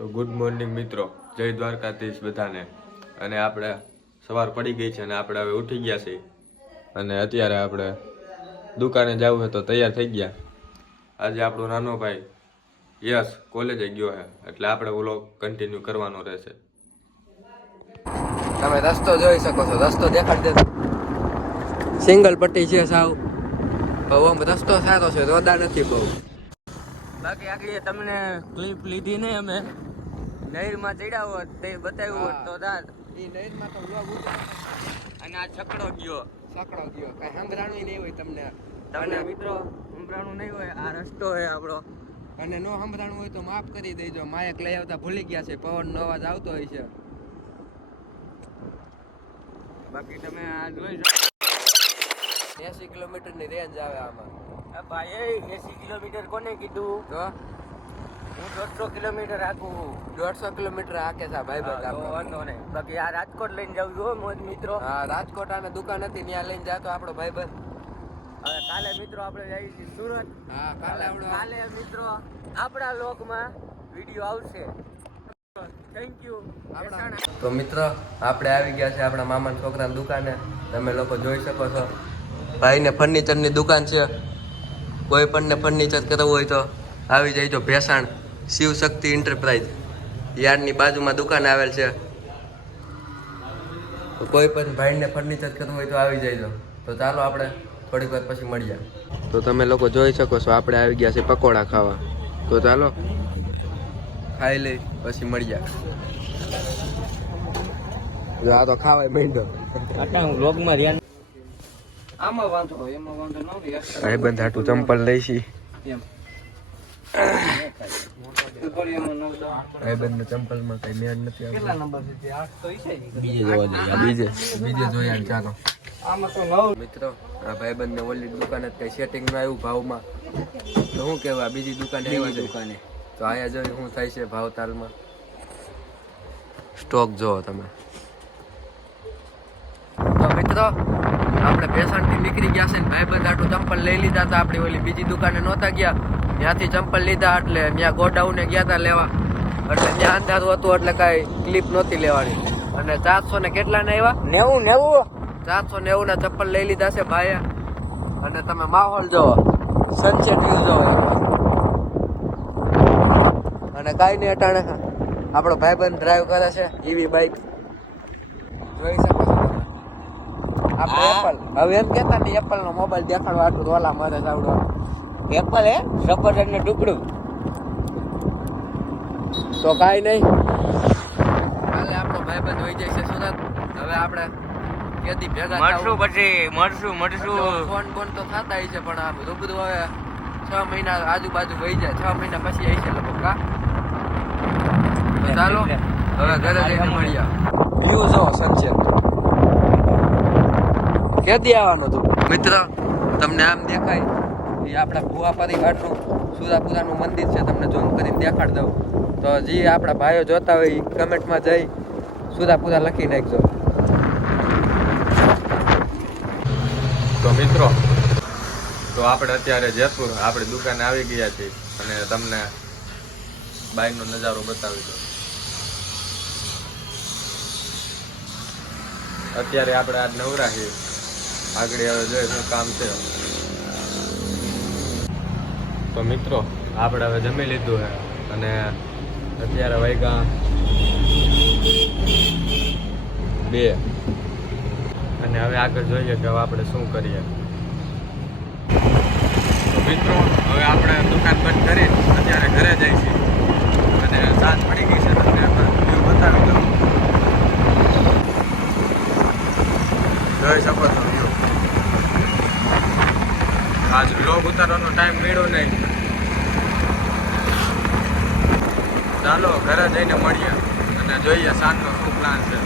તો good morning મિત્રો, જય દ્વારકાધીશ બધાને. અને આપણે સવાર પડી ગઈ છે અને આપણે હવે ઉઠી ગયા છીએ અને અત્યારે આપણે દુકાને જવું હોય તો તૈયાર થઈ ગયા. આજે આપણો નાનો ભાઈ યશ કોલેજે ગયો છે એટલે આપણે વ્લોગ કન્ટિન્યુ કરવાનો રહેશે. તમે રસ્તો જોઈ શકો છો, રસ્તો દેખાડી દે. સિંગલ પટ્ટી છે સાવ, બહુ રસ્તો સારો છે, રોદા નથી બહુ. બાકી આગળ તમને ક્લિપ લીધી નહીં, અમે નહેરમાં ચડ્યા હોત તે બતાવ્યું હોત તો રાત એ નહેરમાં તો વ્લોગ ઉતાર. અને આ છકડો ગયો કઈ સંભળાણું નહીં હોય તમને મિત્રો, સંભળાણું નહીં હોય. આ રસ્તો હોય આપણો, અને નો સંભળાણું હોય તો માફ કરી દેજો. માયક લઈ આવતા ભૂલી ગયા છે, પવનનો અવાજ આવતો હોય છે. બાકી તમે આ જોઈ શકો 80 કિલોમીટરની રેન્જ આવે આમાં. ભાઈ 80 કિલોમીટર કોને કીધું? તો હું 150 કિલોમીટર હાકું. 150 કિલોમીટર હાકે છે ભાઈ વાંધો નહીં. બાકી આ રાજકોટ લઈને જાઉં છું મોજ મિત્રો. હા, રાજકોટ આને દુકાન હતી ત્યાં લઈને જાતો આપણો ભાઈબંધ. હવે કાલે મિત્રો આપણે જઈએ છીએ સુરત. હા, કાલે મિત્રો આપણા લોકમાં વિડીયો આવશે. Thank you. તો મિત્રો આપણે આવી ગયા છે આપણા મામાના છોકરાની દુકાને. તમે લોકો જોઈ શકો છો, ભાઈને ફર્નિચરની દુકાન છે. કોઈ પણ ફર્નિચર કરવું હોય તો આવી જઈજો. ભેસાણ શિવ શક્તિ એન્ટરપ્રાઇઝ યાર્ડની બાજુમાં દુકાન આવેલ છે. તો કોઈ પણ ભાઈને ફર્નિચર કરવું હોય તો આવી જઈજો. તો ચાલો આપણે થોડીક વાર પછી મળીએ. તો તમે લોકો જોઈ શકો છો આપણે આવી ગયા છે પકોડા ખાવા. તો ચાલો ખાઈ લઈ પછી મળીએ. જો આ તો ખાવાય માંડ્યો. હું વ્લોગમાં ધ્યાન આમાં વાંધો એમાં વાંધો ન હોય. ભાઈબંધ હાટું ચંપલ લઈશી. ભાઈબંધ ચંપલમાં કઈ મેળ નથી આવતો. બીજે જોયા ચાલો. મિત્રો આ ભાઈબંધ ને ઓલી દુકાને કઈ સેટિંગ ન આવ્યું ભાવમાં, તો શું કેવા બીજી દુકાને આવ્યા દુકાને. તો આયા જોઈ શું થાય છે ભાવ તાલમાં. સ્ટોક જોવો તમે. તો મિત્રો આપણે ભેસાણથી નીકળી ગયા છે ને ભાઈબંધ આટલું ચંપલ લઈ લીધા હતા. આપણી ઓલી બીજી દુકાને નહોતા ગયા, ત્યાંથી ચંપલ લીધા એટલે ત્યાં ગોડાઉને ગયા હતા લેવા. એટલે ત્યાં અંધારું હતું એટલે કાંઈ ક્લિપ નહોતી લેવાની. અને 400 ને કેટલા ને આવ્યા? 490 ના ચપ્પલ લઈ લીધા છે ભાઈએ. અને તમે માહોલ જોવો, સનસેટ વ્યૂ જોવો. અને કાંઈ નહીં, અટાણે આપણો ભાઈબંધ ડ્રાઈવ કરે છે ઈવી બાઇક. જોઈ શકો છો તમે. આપણે એપલ હવે એમ કહેતા ને એપલ નો મોબાઈલ દેખાડવા આટલું રોલા મારે આવડો. એપલ હે સફરજન નું ટુકડું. તો કાંઈ નહીં, કાલે આપણો ભાઈબંધ હોઈ જાય છે સુરત. હવે આપણે કેદી ભેગા મળશું, પછી મળશું. ફોન તો થતા હોય છે, પણ આ બધું હવે 6 મહિના આજુબાજુ વહી જાય. 6 મહિના પછી આવી છે લગભગ. કા તો ચાલો હવે ઘરે જઈને મળીએ. વ્યૂ જો સનસેટ. કેદી આવવાનું હતું મિત્ર? તમને આમ દેખાય એ આપણા ભુવા પરિવારનું સુરાપુરાનું મંદિર છે. તમને ઝૂમ કરીને દેખાડ દઉં. તો જે આપણા ભાઈઓ જોતા હોય એ કમેન્ટમાં જઈ સુરાપુરા લખી નાખજો. તો મિત્રો, તો આપણે અત્યારે જયપુર આપણી દુકાને આવી ગયા છીએ અને તમને બાઇકનો નજારો બતાવી દો. અત્યારે આપણે આજ નવરા છીએ, આગળ હવે જોઈએ શું કામ છે. તો મિત્રો આપણે હવે જમી લીધું છે અને અત્યારે વાગ્યા 2 અને હવે આગળ જોઈએ કે હવે આપણે શું કરીએ. તો મિત્રો હવે આપણે દુકાન બંધ કરી અત્યારે ઘરે જઈએ છીએ અને સાંજ પડી ગઈ છે. તમને વ્યૂ બતાવી દઉં. જોઈ શકો છો વ્યૂ. આજ વ્લોગ ઉતારવાનો ટાઈમ મળ્યો નહીં. ચાલો ઘરે જઈને મળીએ અને જોઈએ સાંજનો શું પ્લાન છે.